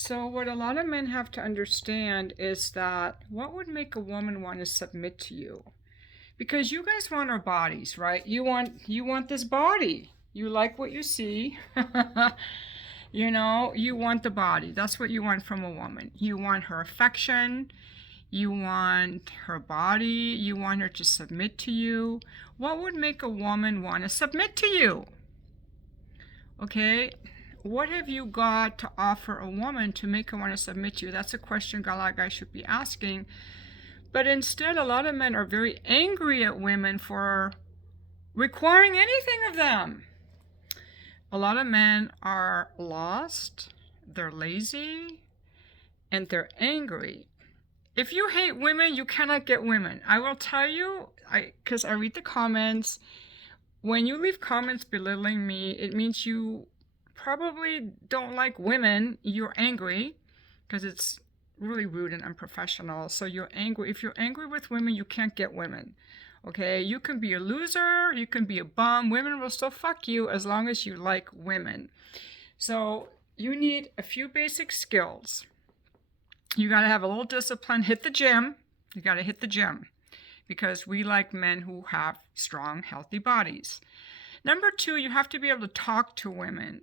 So, what a lot of men have to understand is that what would make a woman want to submit to you? Because you guys want our bodies, right? You want this body. You like what you see. You want the body. That's what you want from a woman. You want her affection. You want her body. You want her to submit to you. What would make a woman want to submit to you? Okay? What have you got to offer a woman to make her want to submit to you? That's a question a lot of guys should be asking. But instead, a lot of men are very angry at women for requiring anything of them. A lot of men are lost, they're lazy, and they're angry. If you hate women, you cannot get women. I will tell you, because I read the comments. When you leave comments belittling me, it means you probably don't like women. You're angry because it's really rude and unprofessional. So you're angry. If you're angry with women, you can't get women. Okay, you can be a loser, you can be a bum. Women will still fuck you as long as you like women. So you need a few basic skills. You got to have a little discipline. Hit the gym. You got to hit the gym because we like men who have strong, healthy bodies. Number two, you have to be able to talk to women.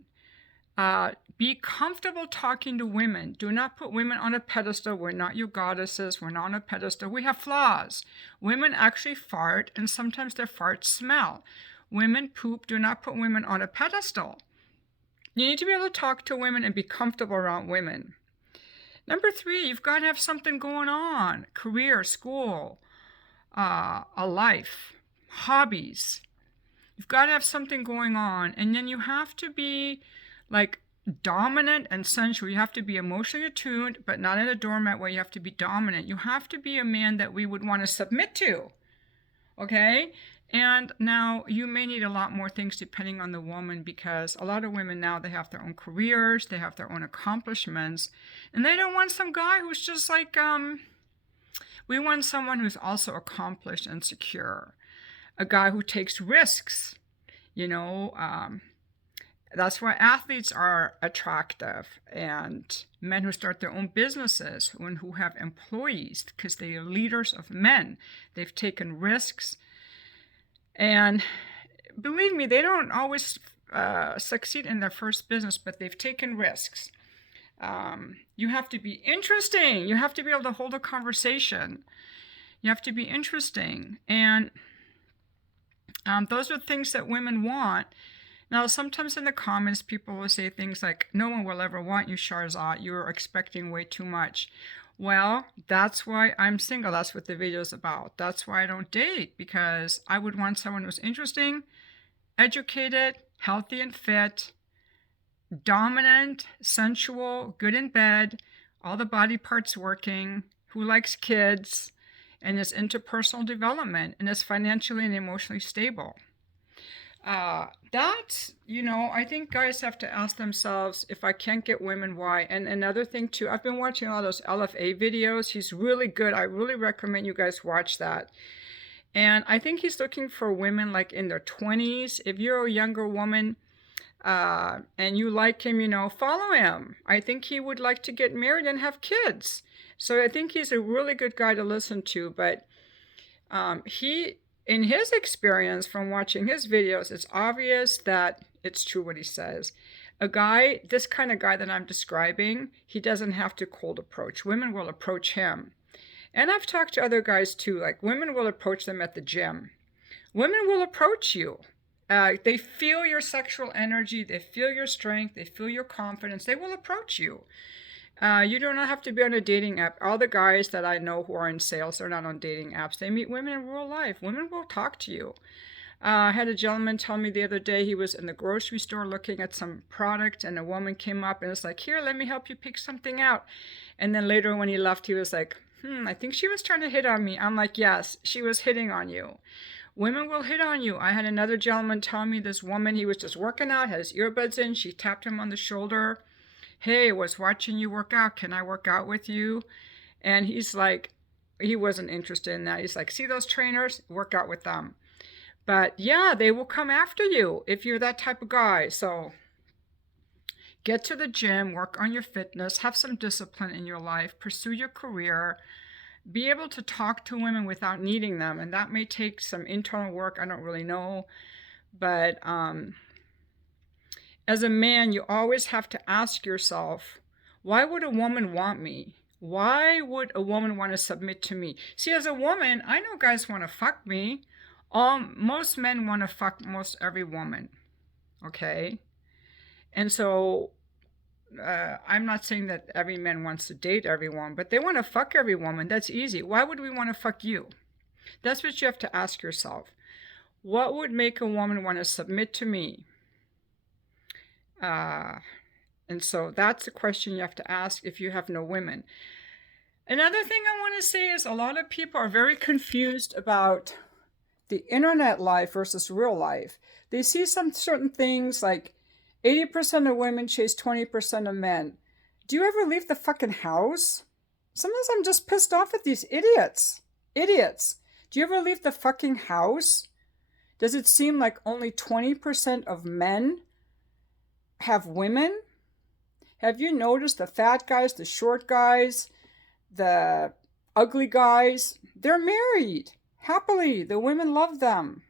Be comfortable talking to women. Do not put women on a pedestal. We're not your goddesses. We're not on a pedestal. We have flaws. Women actually fart, and sometimes their farts smell. Women poop. Do not put women on a pedestal. You need to be able to talk to women and be comfortable around women. Number three, you've got to have something going on. Career, school, a life, hobbies. You've got to have something going on. And then you have to be like dominant and sensual. You have to be emotionally attuned, but not in a doormat way. You have to be dominant. You have to be a man that we would want to submit to. Okay? And now you may need a lot more things depending on the woman, because a lot of women now, they have their own careers, they have their own accomplishments, and they don't want some guy who's just like, we want someone who's also accomplished and secure. A guy who takes risks, that's why athletes are attractive, and men who start their own businesses and who have employees, because they are leaders of men. They've taken risks. And believe me, they don't always succeed in their first business, but they've taken risks. You have to be interesting. You have to be able to hold a conversation. You have to be interesting. And those are things that women want. Now, sometimes in the comments, people will say things like, no one will ever want you, Sharzad. You're expecting way too much. Well, that's why I'm single. That's what the video is about. That's why I don't date, because I would want someone who's interesting, educated, healthy and fit, dominant, sensual, good in bed, all the body parts working, who likes kids, and is into personal development, and is financially and emotionally stable. I think guys have to ask themselves, if I can't get women, why? And another thing too, I've been watching all those LFA videos. He's really good. I really recommend you guys watch that. And I think he's looking for women like in their 20s. If you're a younger woman and you like him, follow him. I think he would like to get married and have kids. So I think he's a really good guy to listen to. But in his experience from watching his videos, it's obvious that it's true what he says. This kind of guy that I'm describing, he doesn't have to cold approach. Women will approach him. And I've talked to other guys too, like women will approach them at the gym. Women will approach you. They feel your sexual energy, they feel your strength, they feel your confidence, they will approach you. You do not have to be on a dating app. All the guys that I know who are in sales, they're not on dating apps. They meet women in real life. Women will talk to you. I had a gentleman tell me the other day he was in the grocery store looking at some product, and a woman came up and was like, here, let me help you pick something out. And then later when he left, he was like, I think she was trying to hit on me. I'm like, yes, she was hitting on you. Women will hit on you. I had another gentleman tell me this woman, he was just working out, had his earbuds in. She tapped him on the shoulder. Hey, I was watching you work out. Can I work out with you? And he's like, he wasn't interested in that. He's like, see those trainers? Work out with them. But yeah, they will come after you if you're that type of guy. So Get to the gym, work on your fitness, have some discipline in your life, pursue your career, be able to talk to women without needing them. And that may take some internal work. I don't really know. But as a man, you always have to ask yourself, why would a woman want me? Why would a woman want to submit to me? See, as a woman, I know guys want to fuck me. Most men want to fuck most every woman. Okay? And so I'm not saying that every man wants to date everyone, but they want to fuck every woman. That's easy. Why would we want to fuck you? That's what you have to ask yourself. What would make a woman want to submit to me? And so that's the question you have to ask if you have no women. Another thing I want to say is a lot of people are very confused about the internet life versus real life. They see some certain things like 80% of women chase 20% of men. Do you ever leave the fucking house? Sometimes I'm just pissed off at these idiots. Idiots. Do you ever leave the fucking house? Does it seem like only 20% of men have women? Have you noticed the fat guys, the short guys, the ugly guys? They're married happily. The women love them.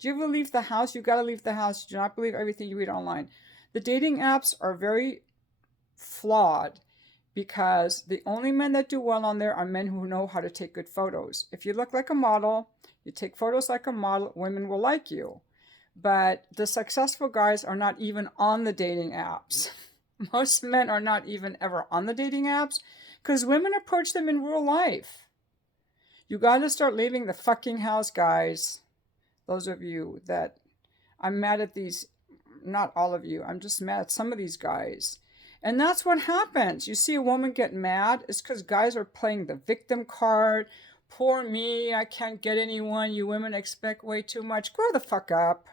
Do you ever leave the house? You got to leave the house. Do not believe everything you read online. The dating apps are very flawed because the only men that do well on there are men who know how to take good photos. If you look like a model, you take photos like a model, women will like you. But the successful guys are not even on the dating apps. Most men are not even ever on the dating apps because women approach them in real life. You got to start leaving the fucking house, guys. Those of you that, I'm mad at these, not all of you, I'm just mad at some of these guys. And that's what happens. You see a woman get mad, it's because guys are playing the victim card. Poor me, I can't get anyone. You women expect way too much. Grow the fuck up.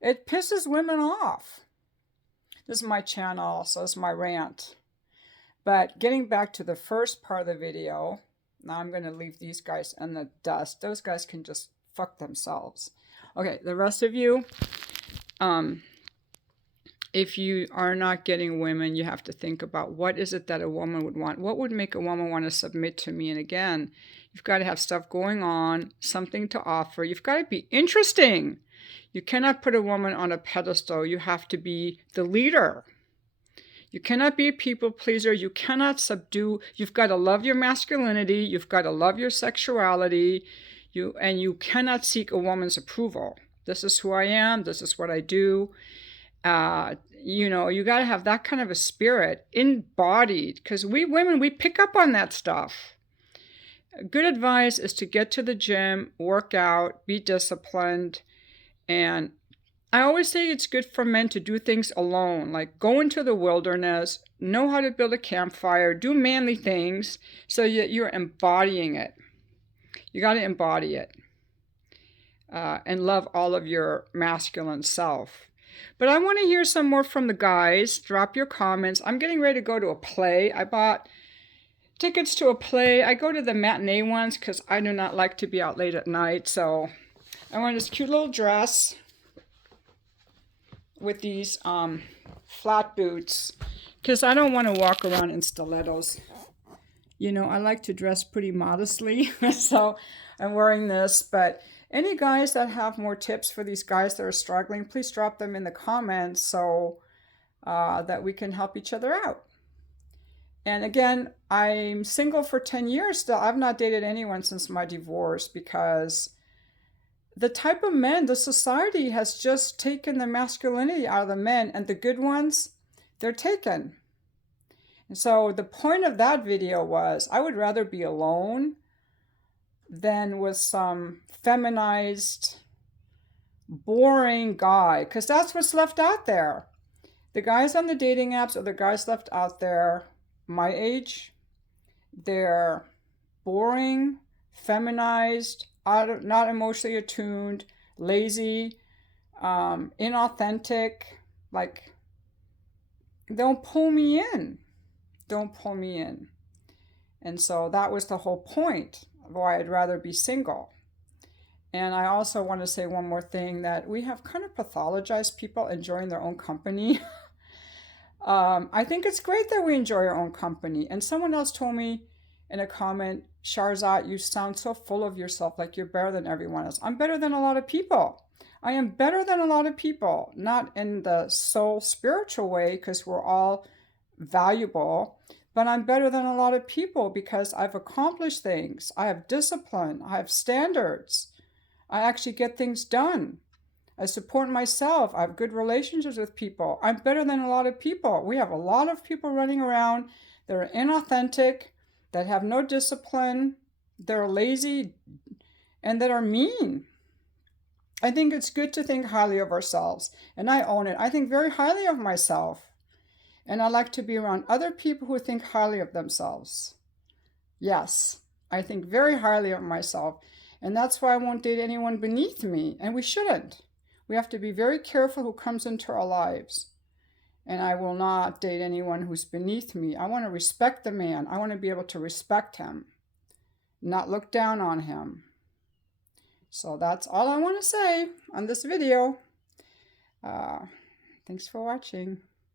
It pisses women off. This is my channel, so it's my rant. But getting back to the first part of the video, now I'm going to leave these guys in the dust. Those guys can just fuck themselves. Okay, the rest of you, if you are not getting women, you have to think about what is it that a woman would want? What would make a woman want to submit to me? And again, you've got to have stuff going on, something to offer. You've got to be interesting. You cannot put a woman on a pedestal. You have to be the leader. You cannot be a people pleaser. You cannot subdue. You've got to love your masculinity. You've got to love your sexuality. And you cannot seek a woman's approval. This is who I am. This is what I do. You got to have that kind of a spirit embodied because we women, we pick up on that stuff. Good advice is to get to the gym, work out, be disciplined. And I always say it's good for men to do things alone, like go into the wilderness, know how to build a campfire, do manly things so that you're embodying it. You got to embody it and love all of your masculine self. But I want to hear some more from the guys. Drop your comments. I'm getting ready to go to a play. I bought tickets to a play. I go to the matinee ones because I do not like to be out late at night. So I want this cute little dress with these flat boots because I don't want to walk around in stilettos. I like to dress pretty modestly, so I'm wearing this. But any guys that have more tips for these guys that are struggling, please drop them in the comments so that we can help each other out. And again, I'm single for 10 years still. I've not dated anyone since my divorce because the type of men, the society has just taken the masculinity out of the men, and the good ones, they're taken. And so the point of that video was I would rather be alone than with some feminized, boring guy, because that's what's left out there. The guys on the dating apps are the guys left out there my age. They're boring, feminized, not emotionally attuned, lazy, inauthentic. Like, don't pull me in. Don't pull me in. And so that was the whole point of why I'd rather be single. And I also want to say one more thing, that we have kind of pathologized people enjoying their own company. I think it's great that we enjoy our own company. And someone else told me in a comment, Sharzat, you sound so full of yourself, like you're better than everyone else. I'm better than a lot of people. I am better than a lot of people, not in the soul spiritual way, because we're all valuable, but I'm better than a lot of people because I've accomplished things. I have discipline. I have standards. I actually get things done. I support myself. I have good relationships with people. I'm better than a lot of people. We have a lot of people running around that are inauthentic, that have no discipline, that are lazy, and that are mean. I think it's good to think highly of ourselves, and I own it. I think very highly of myself, and I like to be around other people who think highly of themselves. Yes, I think very highly of myself, and that's why I won't date anyone beneath me, and we shouldn't. We have to be very careful who comes into our lives. And I will not date anyone who's beneath me. I want to respect the man. I want to be able to respect him, not look down on him. So that's all I want to say on this video. Thanks for watching.